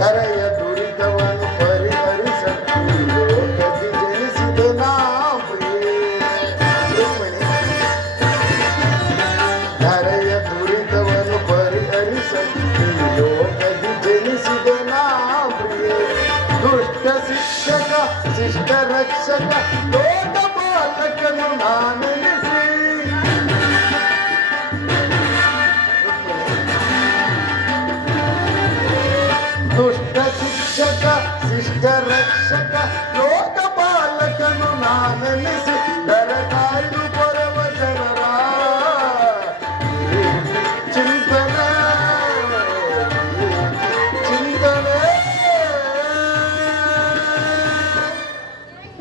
ಕರೆಯ ದುರಿತವನ್ನು ಪರಿಹರಿಸಲು ಲೋಕದಿ ಜನಿಸಿದೆ ನಾ ಪ್ರಿಯೆ. ಕರೆಯ ದುರಿತವನ್ನು ಪರಿಹರಿಸಲು ಲೋಕದಿ ಜನಿಸಿದೆ ನಾ ಪ್ರಿಯೆ. ದುಷ್ಟ ಶಿಕ್ಷಕ ಶಿಷ್ಟ ರಕ್ಷಕ ಲೋಕ ಪಾಲಕನು ನಾನೆನಿಸಿ. ದುಷ್ಟ ಶಿಕ್ಷಕ ಶಿಷ್ಟ ರಕ್ಷಕ ಲೋಕ ಪಾಲಕನು ನಾನೆನಿಸಿ ದರಕಾಯ್ದು ಬರುವ ಜನರ ಚಿಂತನೆ ಚಿಂತನೆ.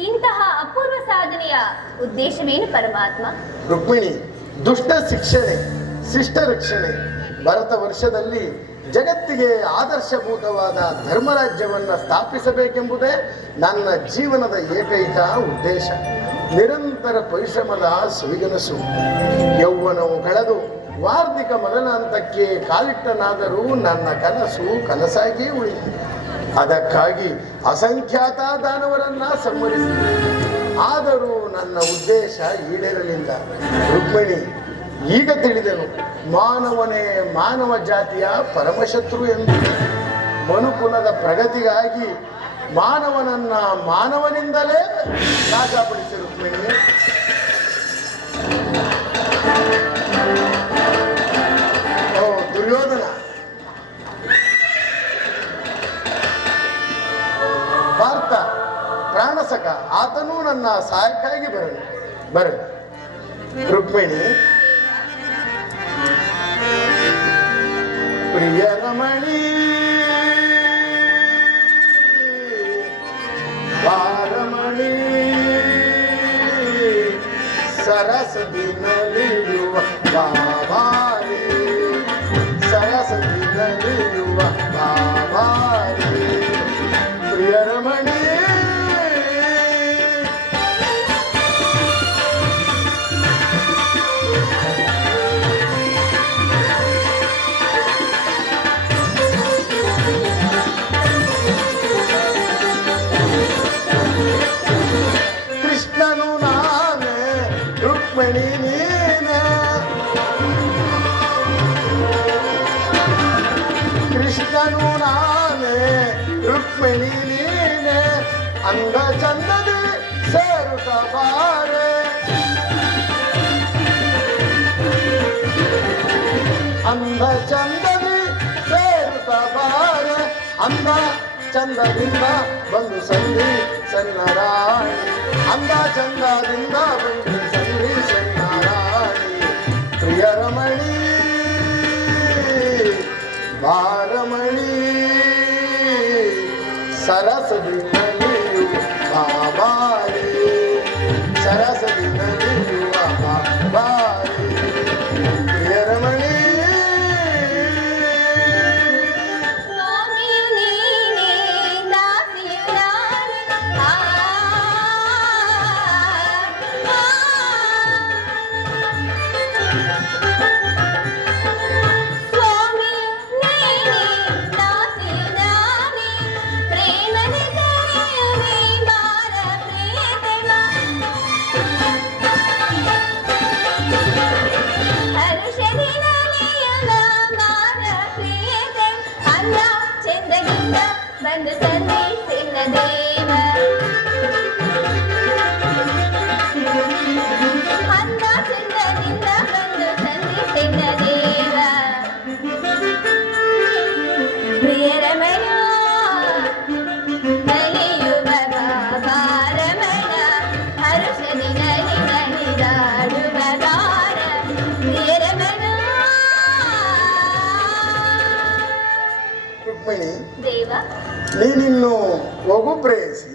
ಇಂತಹ ಅಪೂರ್ವ ಸಾಧನೆಯ ಉದ್ದೇಶವೇನು ಪರಮಾತ್ಮ? ರುಕ್ಮಿಣಿ, ದುಷ್ಟ ಶಿಕ್ಷಣೆ ಶಿಷ್ಟ ರಕ್ಷಣೆ ಭರತ ವರ್ಷದಲ್ಲಿ ಜಗತ್ತಿಗೆ ಆದರ್ಶಭೂತವಾದ ಧರ್ಮರಾಜ್ಯವನ್ನು ಸ್ಥಾಪಿಸಬೇಕೆಂಬುದೇ ನನ್ನ ಜೀವನದ ಏಕೈಕ ಉದ್ದೇಶ. ನಿರಂತರ ಪರಿಶ್ರಮದ ಸುವಿಗನಸು. ಯೌವನವು ಕಳೆದು ವಾರ್ಧಿಕ ಮೊದಲ ಹಂತಕ್ಕೆ ಕಾಲಿಟ್ಟನಾದರೂ ನನ್ನ ಕನಸು ಕನಸಾಗಿಯೇ ಉಳಿಯಿತು. ಅದಕ್ಕಾಗಿ ಅಸಂಖ್ಯಾತ ದಾನವರನ್ನ ಸಂಹರಿಸಿದೆ. ಆದರೂ ನನ್ನ ಉದ್ದೇಶ ಈಡೇರಲಿಲ್ಲ. ರುಕ್ಮಿಣಿ, ಈಗ ತಿಳಿದನು ಮಾನವನೇ ಮಾನವ ಜಾತಿಯ ಪರಮಶತ್ರು ಎಂದು. ಮನುಕುಲದ ಪ್ರಗತಿಗಾಗಿ ಮಾನವನನ್ನ ಮಾನವನಿಂದಲೇ ನಾಶಪಡಿಸಿ ರುಕ್ಮಿಣಿ. ಓ ದುರ್ಯೋಧನ, ಪಾರ್ಥ ಪ್ರಾಣಸಕ ಆತನೂ ನನ್ನ ಸಹಾಯಕ್ಕಾಗಿ ಬರಲಿ. ರುಕ್ಮಿಣಿ, ಪ್ರಿಯ ರಮಣಿ ಬಾರಮಣಿ ಸರಸದಿ ನಲಿಯುವ ಬಾಬಾರಿ ಸರಸದಿ ನಲಿಯುವ ಬಾಬಾರಿ ಪ್ರಿಯ ರಮಣಿ. ಕೃಷ್ಣನು ನಾನೇ ರುಕ್ಮಿಣಿ ನೀನೇ. ಕೃಷ್ಣನು ನಾನೇ ರುಕ್ಮಿಣಿ ನೀನೇ. ಅಂದ ಚಂದದಿ ಸೇರುತ್ತ ಬಾರೆ. ಅಂದ ಚಂದದಿ ಸೇರುತ್ತ ಬಾರೆ. ಅಂದ ಚಂದದಿಂದ ಬಂದು ಸಂಧಿ ಸನ್ನರಾಣಿ. ಅಂದ ಚಂದದಿಂದ ಬಂದು ಸಂಧಿ ಸನ್ನರಾಣಿ. ಪ್ರಿಯ ರಮಣಿ ಬಾರಮಣಿ ಸರಸದಿ ನಲಿಯುವ ಬಾಬಾರಿ ಸರಸದಿ ನಲಿಯುವ ಬಾಬಾರಿ ಪ್ರಿಯ ರಮಣಿ. ಬಂದು ಸಂಧಿಸಿದ ದೇವ ಅಂದ ಚಂದದಿಂದ ಬಂದು ಸಂಧಿಸಿದ ದೇವ. ಪ್ರಿಯ ರಮಣ ನಲಿಯುವ ಬಾರಮಣ ಹರುಷದಿ ನಲಿ ನಲಿದಾಡುವ ಗಾರ. ಪ್ರಿಯ ರಮಣ. ರುಕ್ಮಿಣಿ, ದೇವ, ನೀನಿನ್ನು ಹೋಗು ಪ್ರೇಯಸಿ.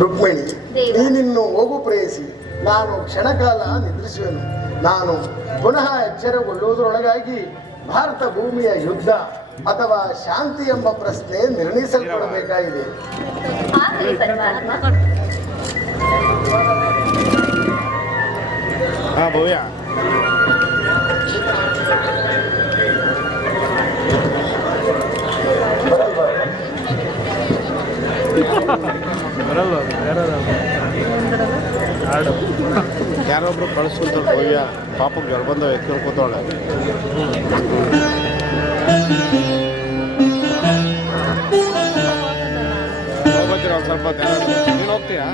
ರುಕ್ಮಿಣಿ, ನೀನಿನ್ನು ಹೋಗು ಪ್ರೇಯಸಿ. ನಾನು ಕ್ಷಣಕಾಲ ನಿದ್ರಿಸುವೆನು. ನಾನು ಪುನಃ ಎಚ್ಚರಗೊಳ್ಳುವುದರೊಳಗಾಗಿ ಭಾರತ ಭೂಮಿಯ ಯುದ್ಧ ಅಥವಾ ಶಾಂತಿ ಎಂಬ ಪ್ರಶ್ನೆ ನಿರ್ಣಯಿಸಲ್ಪಡಬೇಕಾಗಿದೆ. ಆಗಲಿ ಪರಮಾತ್ಮ. ಭವ್ಯ ಬರಲ್ವ ಹಾಡು ಯಾರೊಬ್ರು ಕಳಿಸ್ಕೊಂತಾರೆ ಭವ್ಯ ಪಾಪಕ್ಕೆ ಜ್ವರ ಬಂದವ ಎತ್ಕೊಂಡು ಕೂತವಳೆ. ಹೋಗ್ತೀರ ಒಂದು ಸ್ವಲ್ಪ ನೀನು ಹೋಗ್ತೀಯಾ?